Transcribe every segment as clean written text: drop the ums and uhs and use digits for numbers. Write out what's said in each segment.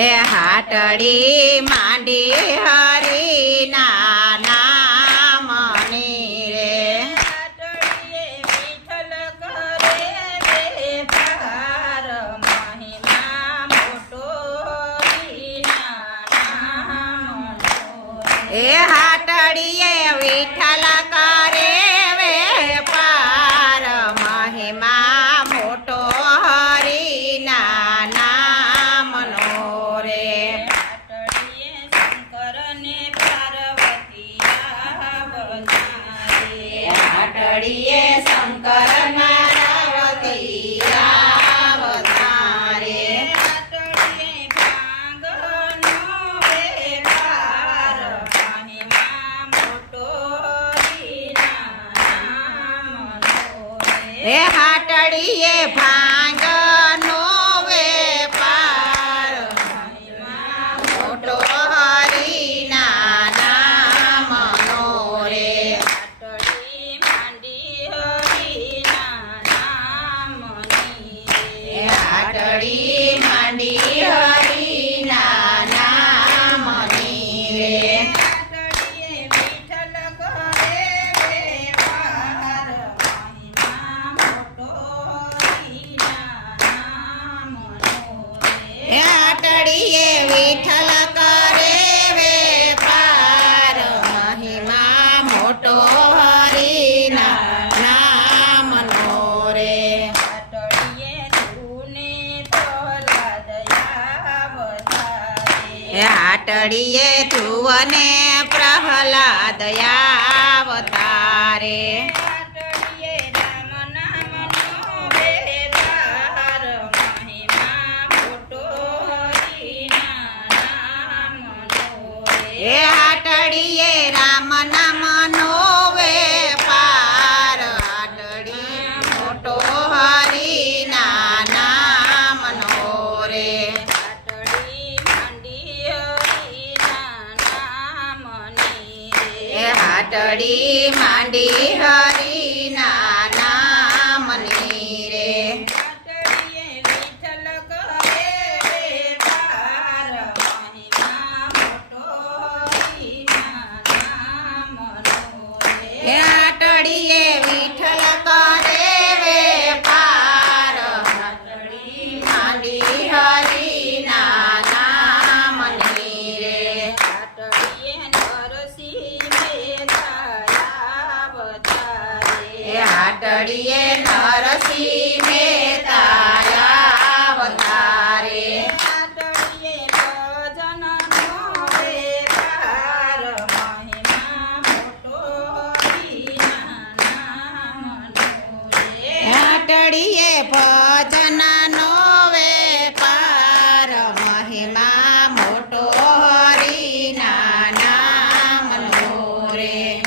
એ હાટડી માંડી હરીના નામની રે એ હાટડીએ વિઠ્ઠલ કરે વેપાર મહિમા મોટો હરીના નામનો રે હાટડીએ શંકર પાર્વતી અવતારે એ હાટડીએ ભાંગનો વેપાર મોટો હરીના નામનો રે હાટડી માંડી હરીના નામની રે હાટડીએ વિઠ્ઠલ કરે વેપાર મહિમા મોટો હરીના નામનો રે હાટડીએ ધ્રુવને પ્રહલાદ અવતારે એ હાટડીએ રામ નામનો વેપાર હાટડી મોટો હરીના નામનો રે એ હાટડી માંડી હરીના નામની રે એ હાટડીએ વિઠ્ઠલ કરે વેપાર હાટડી માંડી હરીના નામની રે એ હાટડીએ નરસિંહ મહેતા અવતારે હાટડીએ ભજનનો વેપાર મહિમા મોટો હરીના નામનો રે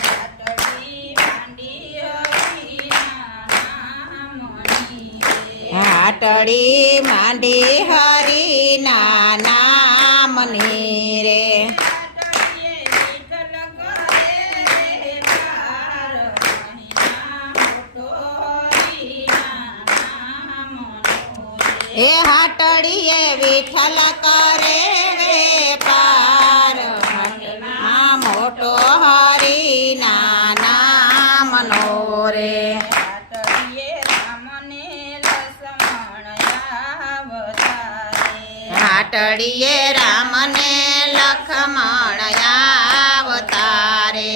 હાટડી માંડી હરીના નામની રે એ હાટડીએ વિઠ્ઠલ કરે વેપાર મહિમા મોટો હરીના નામનો રે હાટડીએ રામને લક્ષ્મણ અવતારે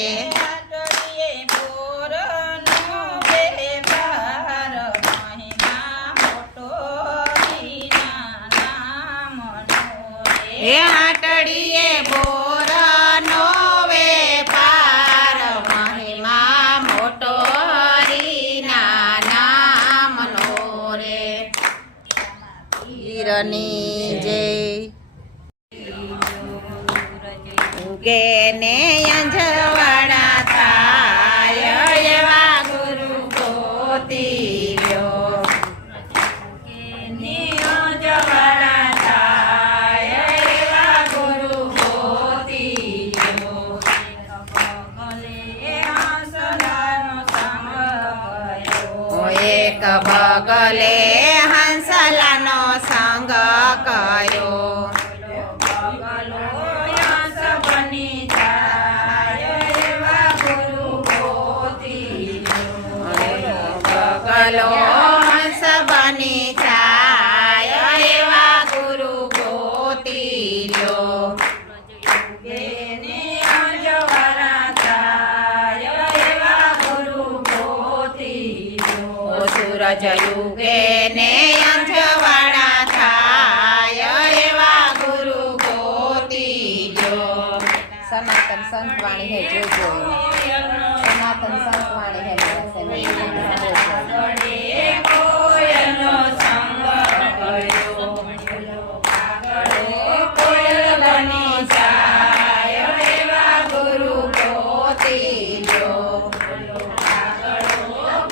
એ હાટડીએ બોરનો વેપાર મહિમા મોટો હરીના નામનો રે હીરની જય ઉગે ને અંજવાડા થાય એવા ગુરુ ગોતી લ્યો એક બગલે હંસલાનો સંગ કર્યો બગલો હંસ બની જાય એવા ગુરુ ગોતી બગલો હંસ બની જાય એવા ગુરુ ગોતી લ્યો એને અંજવાળા થાય એવા ગુરુ ગોતી સૂરજ યુગે ને અંજવાળા થાય એવા ગુરુ ગોતી લ્યો સનાતન સંતવાણી હે જોજો સનાતન સંતવાણી હે કોયલનો સંગ કર્યો કોયલ બની જાય એવા ગુરુ ગોતી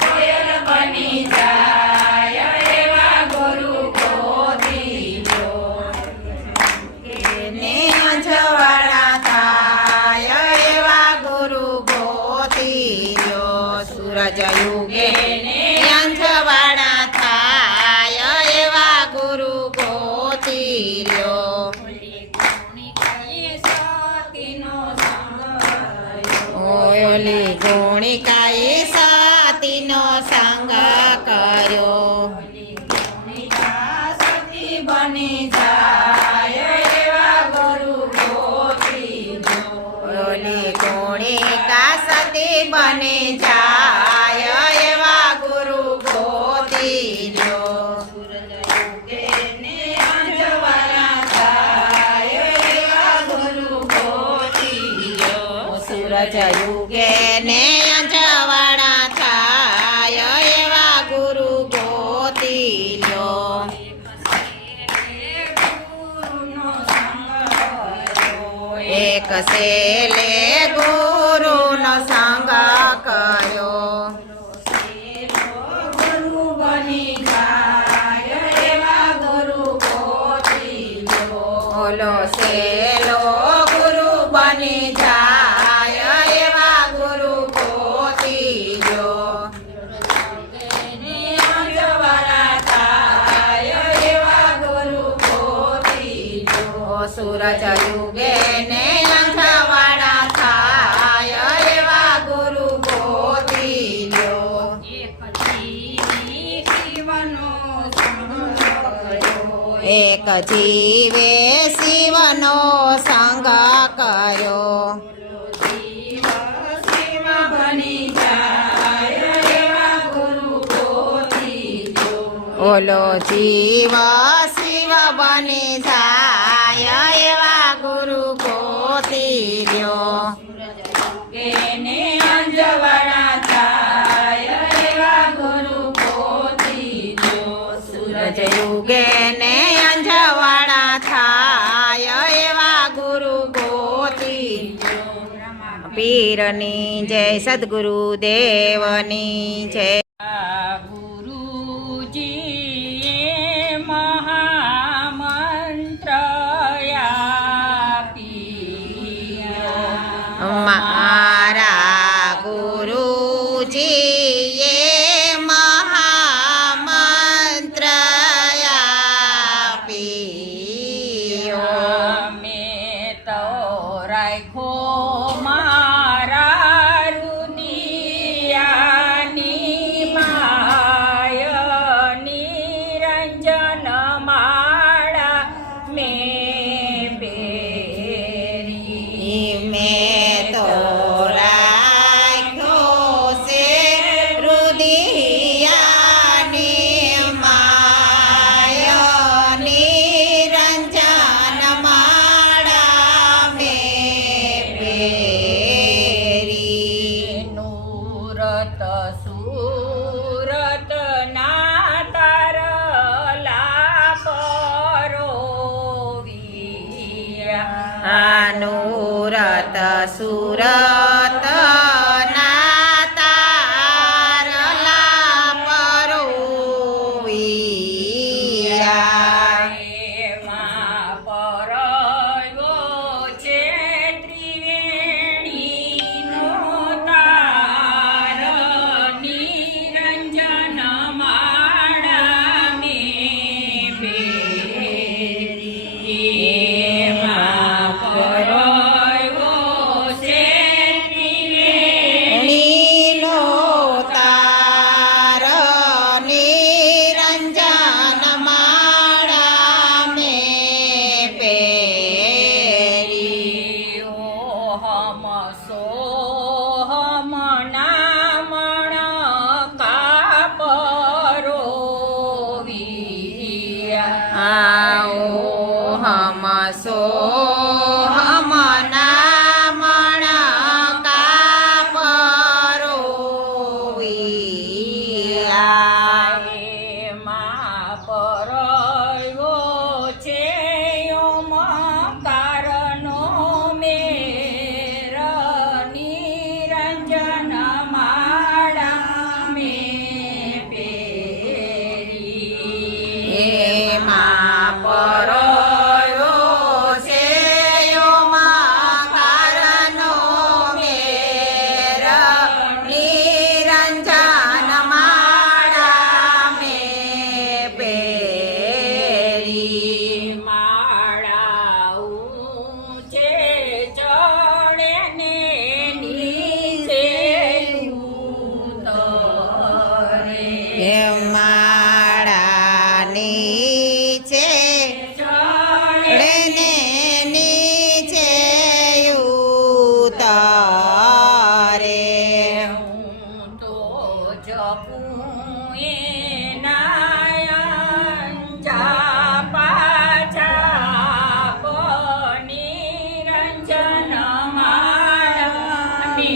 કોયલ બની જાય એવા ગુરુ ગોતી ને અંજવાળા થાય એવા ગુરુ ગોતી લ્યો સૂરજ યુગે ને અંજવાળા થાય એવા ગુરુ ગોતી લ્યો ઓલી ગુણિકાએ સતીનો સંગ કર્યો સતી બની જાય એવા ગુરુ ગોતી ઓલી ગુણિકા સતી બની જાય એવા ગુરુ ગોતી લ્યો એને અંજવાળા થાય એવા ગુરુ ગોતી સૂરજ યુગે ને અંજવાળા થાય એવા ગુરુ ગોતી લ્યો ગુરુનો સંગ કર્યો એક સેલે ગુરુનો સંગ કર્યો ગુરુ બની જાય એવા ગુરુ ગોતી ઓલો સેલો ગુરુ બની જાય એવા ગુરુ ગોતી લ્યો અંજવાળા થાય એવા ગુરુ ગોતી સૂરજ યુગે ને અંજવાળા થાય એવા ગુરુ ગોતી લ્યો એક જીવે શિવનો સંગ કર્યો ઓલો જીવ શિવ બની જાય એવા ગુરુ ગોતી લ્યો સૂરજ યુગે ને અંજવાળા થાય એવા ગુરુ ગોતી પીરની જય સદગુરુ દેવની જય ગુરુજીએ મહામંત્ર આપ્યો મારા ગુરુજીએ મહામંત્ર આપ્યો મેં તો રાખો મારા રુદિયાની મા એ માળા નીચે ચડે ને નીચે ઉતારે હું તો જપું એના ચાપા ચાપ નિરંજન માળાને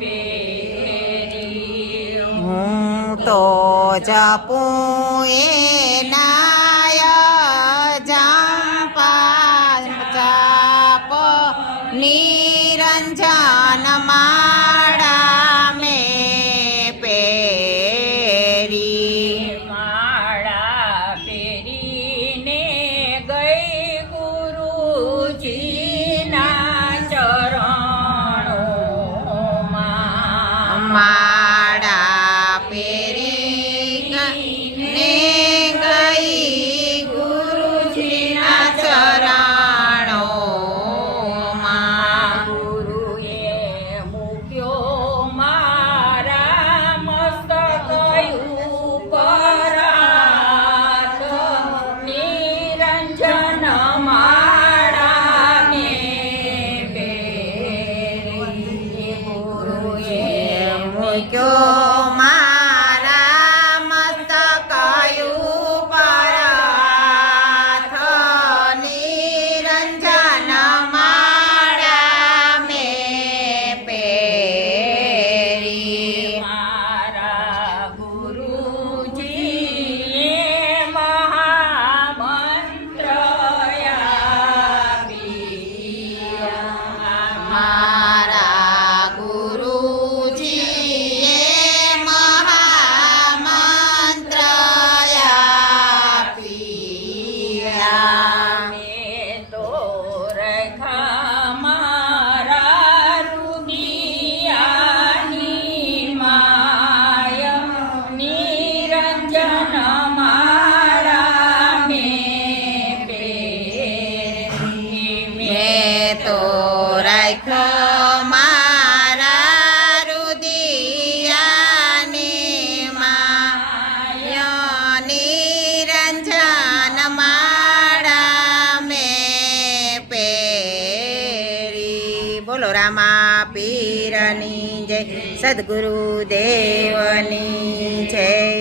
પહેરી હું તો જપું એનાય જાપા જાપ નિરંજન માળા મેં પહેરી માળા પહેરીને ગઈ ગુરુજીના ચરણોમાં માળા પહેરીને ગઈ ગુરુજીના ચરણોમાં ગુરુએ મૂક્યો મારા મસ્તક ઉપર હાથ. નિરંજન માળા મેં પહેરી ગુરુએ મૂક્યો મારા મસ્તક ઉપર હાથ. નિરંજન માળા મેં પહેરી મારા ગુરુજીએ મહામંત્ર આપ્યા. મારા ગુરુજીએ મહામંત્ર આપ્યા. મેં તો રખા મારા રૂગિયાની માય. નિરંજન માળા મેં પહેરી. મેં તો રાખ્યો મારા રુદિયાની માય. નિરંજન માળા મેં પહેરી. બોલો રામા પીરની જય, સદગુરુ દેવની જય.